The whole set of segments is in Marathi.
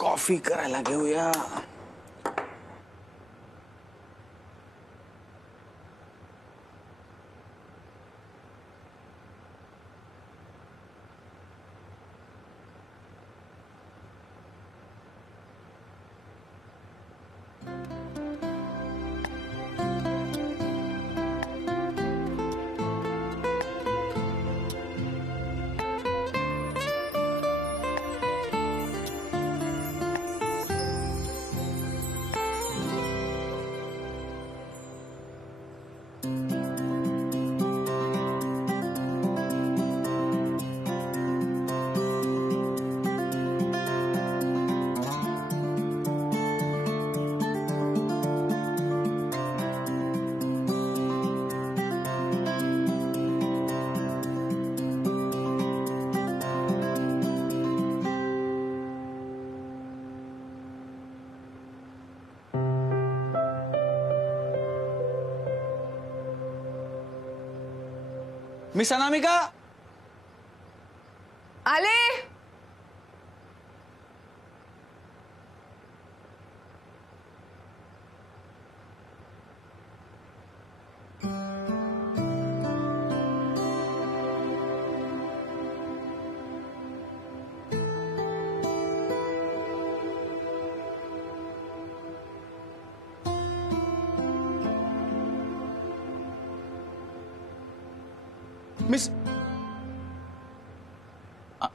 कॉफी करायला घेऊया. मिस अनामिका आले. मिस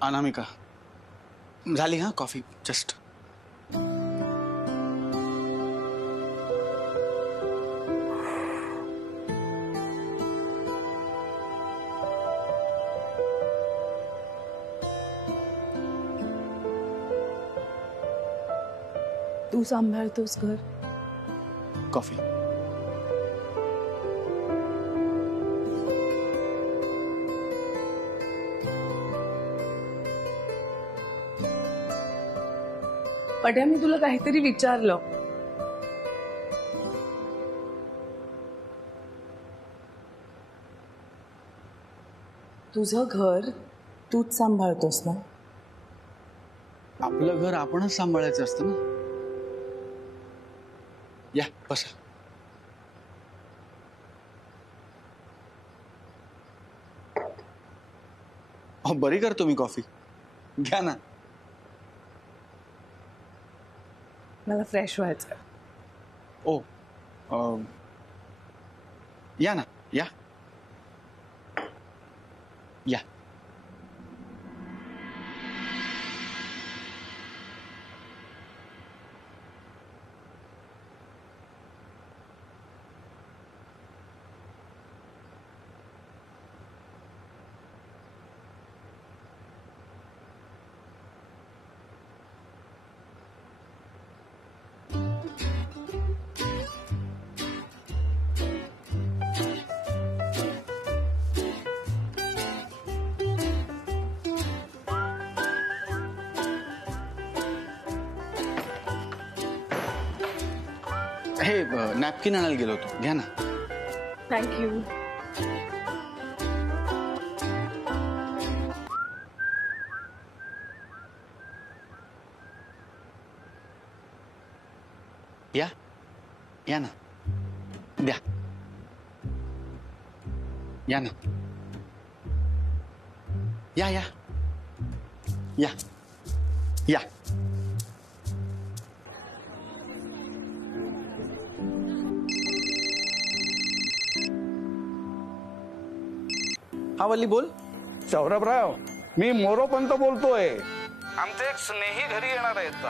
अनामिका झाली हा कॉफी जस्ट. तू सांभाळतोस घर. कॉफी. पट्या मी तुला काहीतरी विचारलं. तुझं घर तूच सांभाळतोस ना. आपलं घर आपणच सांभाळायचं असतं ना. या बसा. बरी करतो मी कॉफी. घ्या ना. मला फ्रेश व्हायचं. ओ या ना या या. हे नॅपकिन आणायला गेलो होतो. घ्या ना. थँक्यू. या या ना. द्या. या ना. या या या या. हा वल्ली बोल. सौरभराव, मी मोरोपंत बोलतोय. आमचे एक स्नेही घरी येणार आहेत.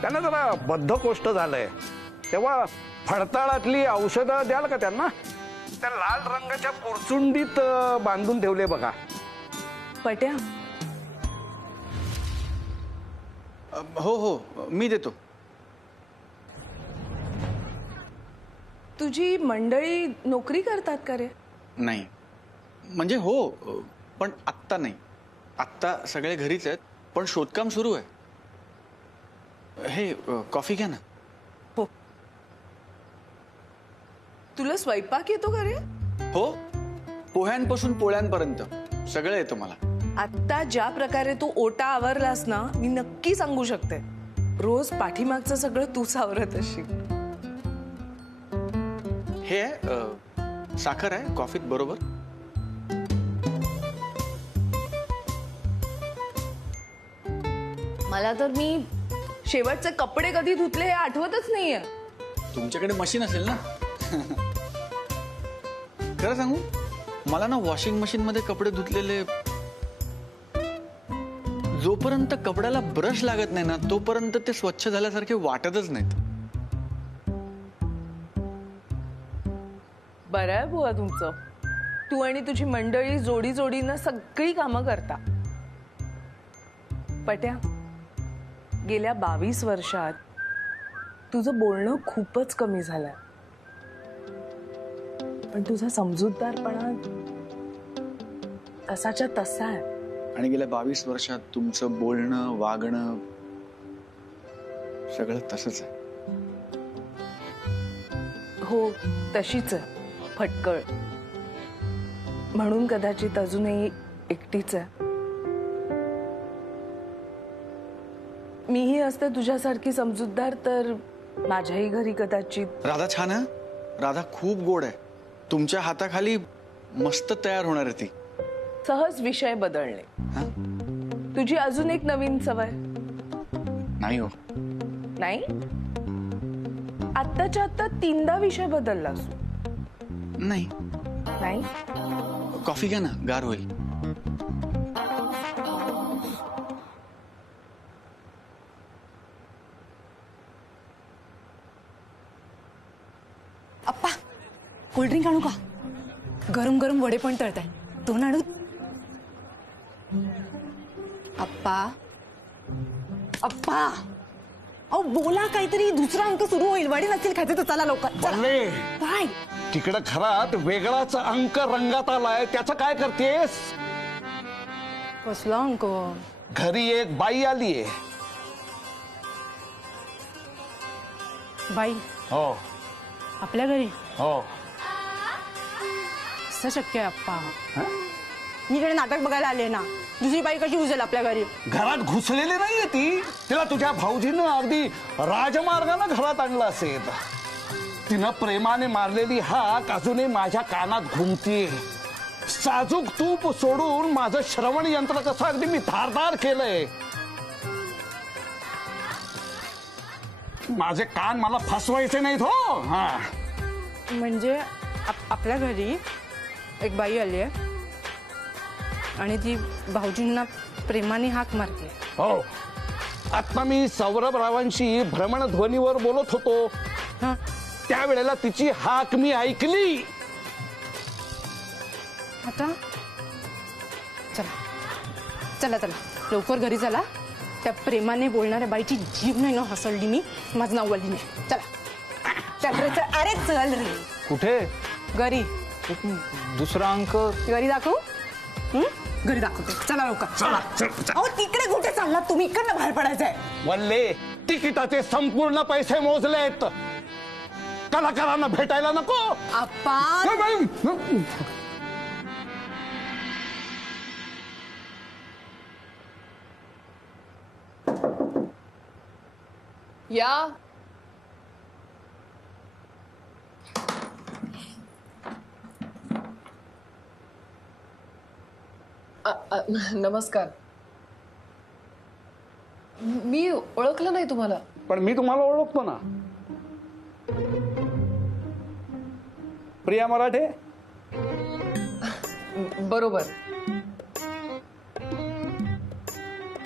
त्यांना जरा बद्धकोष्ठ झालंय, तेव्हा फडताळातली औषधं द्याल का त्यांना? त्या लाल रंगाच्या पुरचुंडीत बांधून ठेवले बघा. पट्या. हो हो मी देतो. तुझी मंडळी नोकरी करतात का रे? नाही म्हणजे हो, पण आत्ता नाही. आत्ता सगळे घरीच आहेत, पण शोधकाम सुरू आहे. हे कॉफी घ्या ना. हो. तुला स्वयंपाक येतो का रे? हो, पोह्यांपासून पोळ्यांपर्यंत सगळं येतं मला. आत्ता ज्या प्रकारे तू ओटा आवरलास ना, मी नक्की सांगू शकते. रोज पाठीमागचं सगळं तूच आवरत असशील. हे आहे, साखर आहे कॉफीत बरोबर. मला तर मी शेवटचे कपडे कधी धुतले हे आठवतच नाहीये. तुमच्याकडे मशीन असेल ना. खरं सांगू, मला ना वॉशिंग मशीन मध्ये कपडे धुतलेले, जोपर्यंत कपड्याला ब्रश लागत नाही ना तोपर्यंत ते स्वच्छ झाल्यासारखे वाटतच नाहीत. बरं आहे बुवा तुमचं. तू आणि तुझी मंडळी जोडी जोडीनं सगळी कामं करता. पट्या, गेल्या 22 वर्षात तुझं बोलणं खूपच कमी झालंय, पण तुझा समजूतदारपणा तसाच्या तसा आहे. आणि गेल्या 22 वर्षात तुमचं बोलणं वागणं सगळं तसंच आहे. हो, तशीच आहे, फटकळ. म्हणून कदाचित अजूनही एकटीच आहे. मीही असते तुझ्यासारखी समजूतदार तर माझ्याही घरी कदाचित. राधा छान आहे. राधा खूप गोड आहे. तुमच्या हाताखाली मस्त तयार होणार आहे ती. सहज विषय बदलणे, तुझी अजून एक नवीन सवय. नाही हो. नाही, आत्ताच्या आत्ता 3दा विषय बदललास. नाही नाही, कॉफी घ्या ना, गार होईल. अप्पा, कोल्ड्रिंक आणू का? गरम गरम वडे पण तळताय, दोन आणू? अप्पा, अप्पा, अहो बोला काहीतरी. दुसरा अंक सुरू होईल. वडे नसतील खायचे तर चला लवकर. बल्ले, काय तिकडं घरात वेगळाच अंक रंगात आलाय, त्याचं काय करतेस? कसला अंक? घरी एक बाई आलीये. बाई? हो आपल्या घरी? हो. कसं शक्य आहे अप्पा? मी इकडे नाटक बघायला आले ना, दुसरी बाई कशी घुसेल आपल्या घरी? घरात घुसलेली नाहीये ती. तिला तुझ्या भाऊजीनं अगदी राजमार्गानं घरात आणलं असेल. तिनं प्रेमाने मारलेली हाक अजूनही माझ्या कानात घुमतीये. साजूक तूप सोडून माझं श्रवण यंत्र कसं अगदी मी धारदार केलंय. माझे कान मला फसवायचे नाहीत हो. हा, म्हणजे आपल्या घरी एक बाई आली आहे आणि ती भाऊजींना प्रेमाने हाक मारते. हो. आता मी सौरभरावांशी भ्रमणध्वनीवर बोलत होतो, हा, त्यावेळेला तिची हाक मी ऐकली. आता चला चला चला लवकर घरी चला. त्या प्रेमाने बोलणाऱ्या बाईची जीभ नाही ना हसळली मी. माझं नाव वल्ली नाही. चला चल रे, चल. अरे चल रे. कुठे? घरी. दुसरा अंक घरी दाखवू? घरी दाखवते. चला लवकर. चला. अहो तिकडे कुठे चालला तुम्ही? इकडनं बाहेर पडायचंय. वल्ले, तिकिटाचे संपूर्ण पैसे मोजलेत. कलाकारांना भेटायला नको? अप्पा, या. नमस्कार. मी ओळखलं नाही तुम्हाला. पण मी तुम्हाला ओळखतो ना. प्रिया मराठे. बरोबर.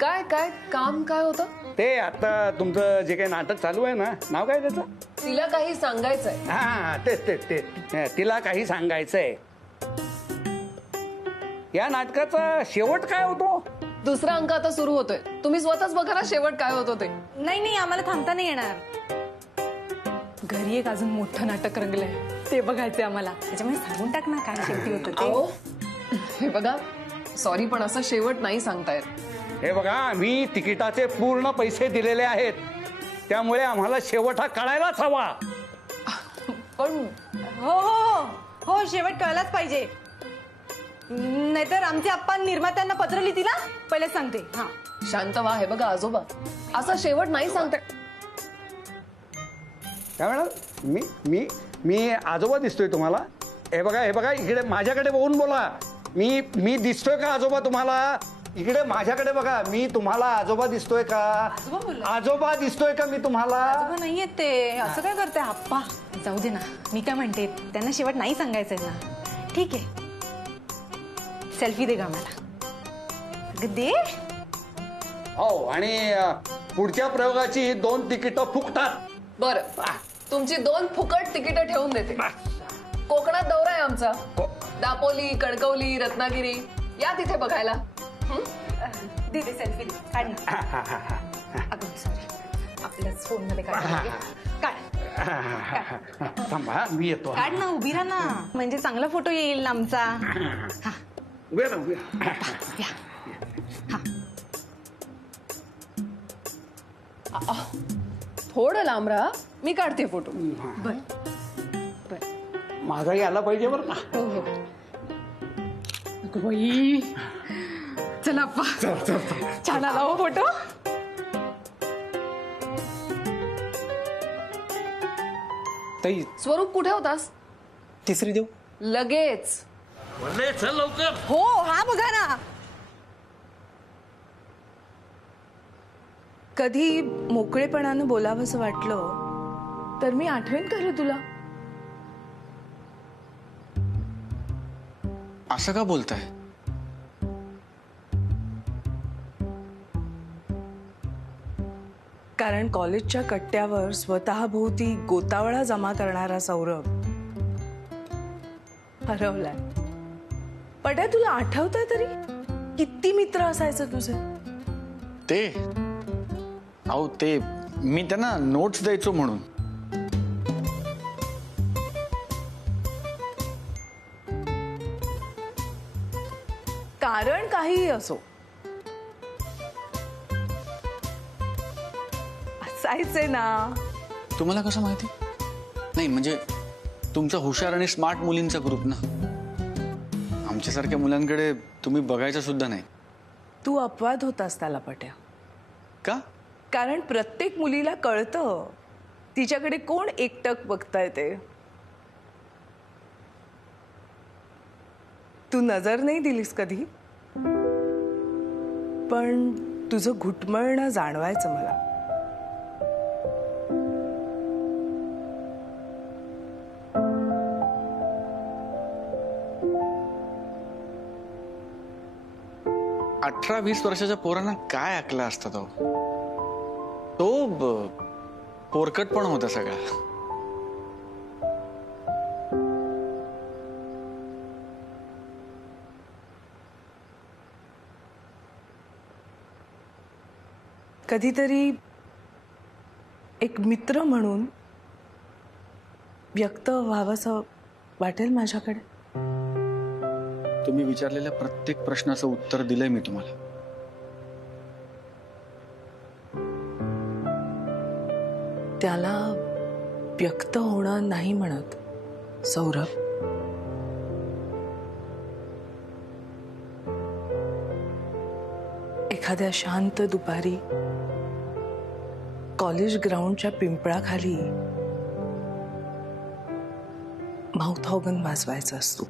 काय काय काम काय होतं? ते आता तुमचं जे काही नाटक चालू आहे ना, नाव काय त्याचं? तिला काही सांगायचंय. हा, तेच. तिला काही सांगायचंय. या नाटकाचा शेवट काय होतो? दुसरा अंक आता सुरू होतोय. तुम्ही स्वतःच बघा ना शेवट काय होतो ते. नाही नाही, आम्हाला थांबता नाही येणार. घरी एक अजून मोठं नाटक रंगलंय, ते बघायचंय आम्हाला. त्याच्यामुळे सांगून टाक ना काय शेवटी होतं ते. अहो, हे बघा, सॉरी पण असं शेवट नाही सांगतायत. हे बघा, मी तिकिटाचे पूर्ण पैसे दिलेले आहेत, त्यामुळे आम्हाला शेवट हा कळायलाच हवा. पण हो हो हो, शेवट कळलाच पाहिजे. नाहीतर आमचे आप्पा निर्मात्यांना पत्र लिहिला पहिले सांगते. हा शांत व्हा. हे बघा आजोबा, असा शेवट नाही सांगते. काय म्हणाल? मी आजोबा दिसतोय तुम्हाला? हे बघा इकडे माझ्याकडे बघून बोला. मी दिसतोय का आजोबा तुम्हाला? इकडे माझ्याकडे बघा. मी तुम्हाला आजोबा दिसतोय का? आजोबा दिसतोय का मी तुम्हाला? नाहीये ते. असं काय करते आप्पा? जाऊ दे ना. मी काय म्हणते, त्यांना शेवट नाही सांगायचंय ना. ठीक आहे, सेल्फी दे गा मला. दे. हो, आणि पुढच्या प्रयोगाची 2 तिकीटं फुकटात. बरं, तुमची 2 फुकट तिकीटं ठेवून देते. कोकणात दौरा आहे आमचा. दापोली, कणकवली, रत्नागिरी या तिथे बघायला. दे सेल्फी दे. काढ ना. अगं सॉरी, आपल्याच फोन मध्ये काढ. थांबा, मी येतो. काढ ना, उभी राहा ना, म्हणजे चांगला फोटो येईल ना आमचा. उभे राहा. थोडं लांब राहा, मी काढते फोटो. माझाही आला पाहिजे बरं ना. चला अप्पा, छान आला हो फोटो. ताई, स्वरूप कुठे होतास? तिसरी देऊ? लगेच. चल लवकर. हो, हा बघा ना. कधी मोकळेपणानं बोलावंसं वाटलं तर मी आठवेन का रे तुला? असं का बोलताय? कारण कॉलेजच्या कट्ट्यावर स्वतःभोवती गोतावळा जमा करणारा सौरभ हरवलाय. पट्या, तुला आठवतंय तरी किती मित्र असायचं तुझे? ते मी त्यांना नोट्स द्यायचो म्हणून. कारण काहीही असो, असायचे ना. तुम्हाला कसं माहिती? नाही म्हणजे तुमचा हुशार आणि स्मार्ट मुलींचा ग्रुप ना. आमच्यासारख्या मुलांकडे तुम्ही बघायचं सुद्धा नाही. तू अपवाद होतास त्याला पट्या. का? कारण प्रत्येक मुलीला कळतं तिच्याकडे कोण एकटक बघताय ते. तू नजर नाही दिलीस कधी, पण तुझं घुटमळणं जाणवायचं मला. अठरा 20 वर्षाच्या पोरांना काय अकला असतात अहो. तो पोरकट पण होता सगळा. कधीतरी एक मित्र म्हणून व्यक्त व्हावंसं वाटेल माझ्याकडे. तुम्ही विचारलेल्या प्रत्येक प्रश्नाचं उत्तर दिलंय मी तुम्हाला. त्याला व्यक्त होणं नाही म्हणत सौरभ. एखाद्या शांत दुपारी कॉलेज ग्राउंडच्या पिंपळाखाली माउथ ऑर्गन वाजवायचा असतो.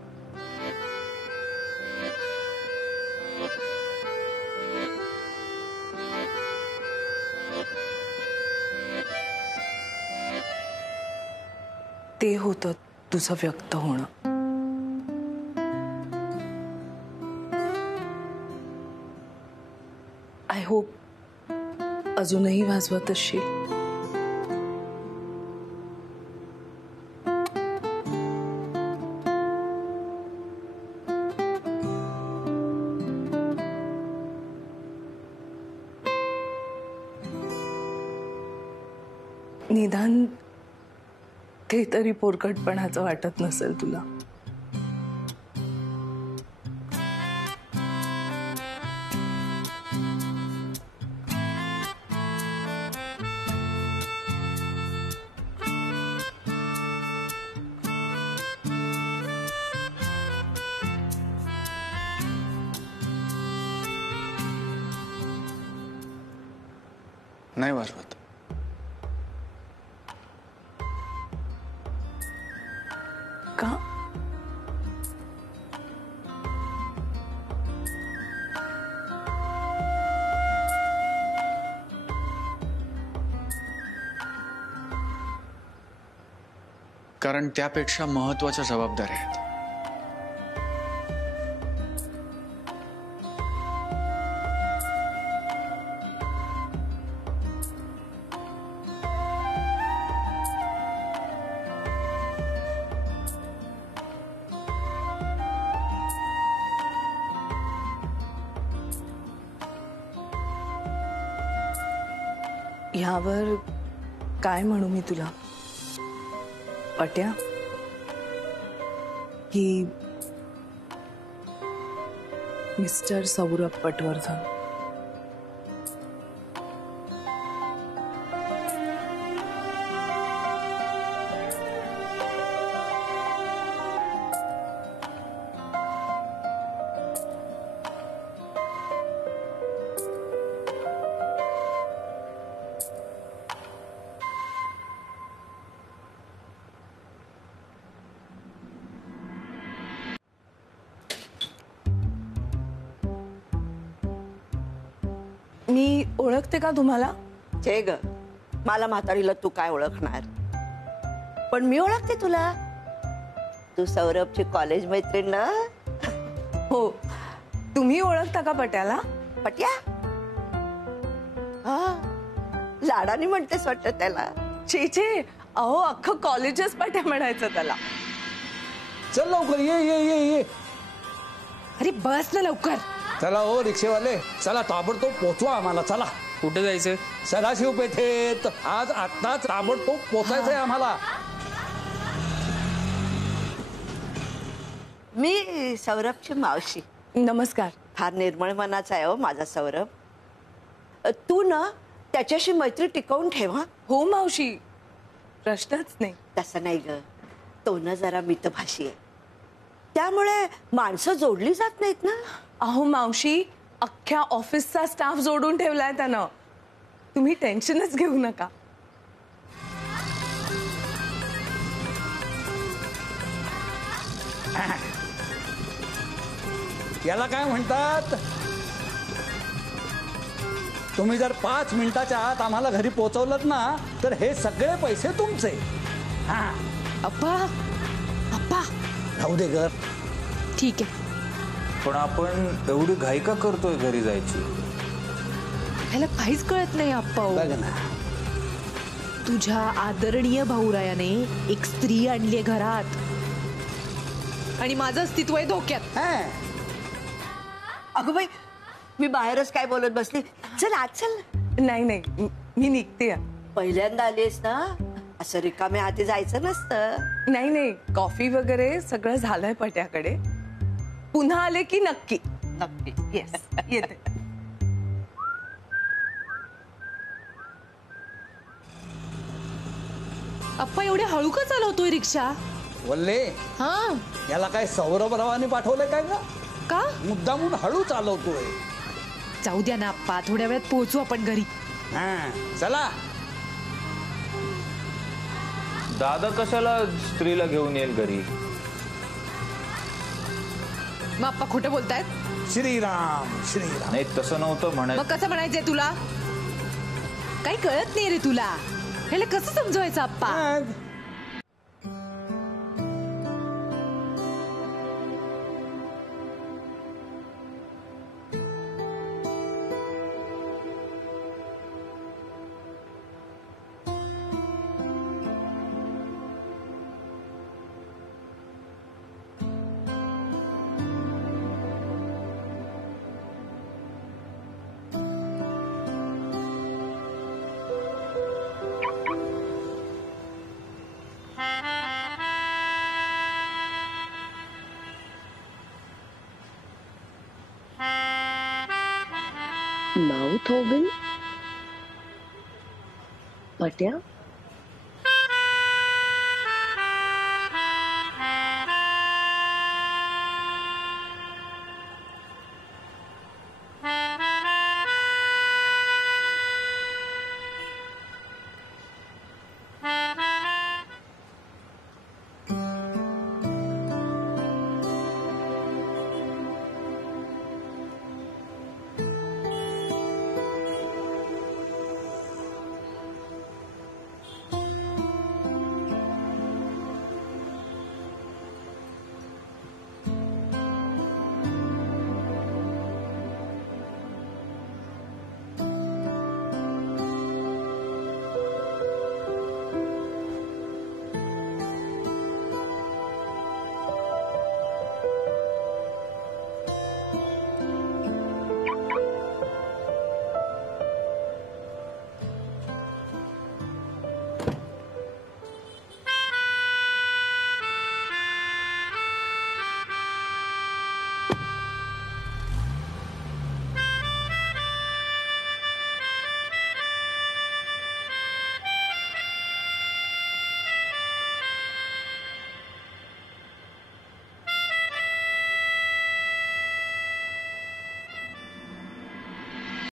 ते होतं तुझं व्यक्त होणं. आय होप अजूनही वाजवत असशील. निदान ते तरी पोरकटपणाचं वाटत नसेल तुला. नाही वाजवत. का? कारण त्यापेक्षा महत्वाच्या जबाबदाऱ्या आहेत. ह्यावर काय म्हणू मी तुला पट्या? की मिस्टर सौरभ पटवर्धन मी ओळखते का तुम्हाला? छे ग, मला म्हातारीला तू काय ओळखणार, पण मी ओळखते तुला. तू सौरभची कॉलेज मैत्रीण ना? हो. तुम्ही ओळखता का पट्याला? पट्या? हा, लाडाने म्हणतेस वाटतं त्याला. छे छे, अहो अख्खं कॉलेजच पट्या म्हणायचं त्याला. चल लवकर ये ये ये ये. अरे बस ना लवकर. चला हो रिक्षेवाले, चला ताबडतोब पोचवा आम्हाला. चला. कुठे जायचंय? सदाशिव पेठेत. आज आत्ताच ताबडतोब पोचायचंय आम्हाला. मी सौरभची मावशी. नमस्कार. फार निर्मळ मनाचा आहे हो माझा सौरभ. तू ना त्याच्याशी मैत्री टिकवून ठेव हा. हो मावशी, प्रश्नच नाही. तसं नाही ग, तो ना जरा मितभाषी आहे, त्यामुळे माणसं जोडली जात नाहीत ना. अहो मावशी, अख्ख्या ऑफिसचा स्टाफ जोडून ठेवलाय त्यानं. तुम्ही टेन्शनच घेऊ नका. याला काय म्हणतात? तुम्ही जर 5 मिनिटाच्या आत आम्हाला घरी पोहोचवलत ना, तर हे सगळे पैसे तुमचे. हा. अप्पा अप्पा. राहू दे घर. ठीक आहे. पण आपण एवढी घाई का करतोय घरी जायची? ह्याला काहीच कळत नाही अप्पा. बघ ना, तुझ्या आदरणीय भाऊरायाने एक स्त्री आणलीये घरात आणि माझं अस्तित्व आहे धोक्यात. अगं बाई, मी बाहेरच काय बोलत बसली. चल आज चल. नाही नाही, मी निघते. पहिल्यांदा आलीस ना, असं रिकाम्या हाती जायचं नसतं. नाही नाही, कॉफी वगैरे सगळं झालंय पट्याकडे. पुन्हा आले की नक्की. नक्की. येस, येते. अप्पा एवढे हळू का चालवतोय रिक्षा? वल्ले, हा. याला काय सौरभरावाने पाठवलंय काय ग? का? मुद्दामून हळू चालवतोय. जाऊ द्या ना अप्पा, थोड्या वेळात पोहोचू आपण घरी. हा, चला. दादा कशाला स्त्रीला घेऊन येईल घरी? मग अप्पा खोटं बोलतायत? श्रीराम श्रीराम. नाही, तसं नव्हतं मग म्हणायचं. कसं म्हणायचंय तुला? काही कळत नाही रे तुला. ह्याला कसं समजवायचं अप्पा? माउथ ओगन पट्या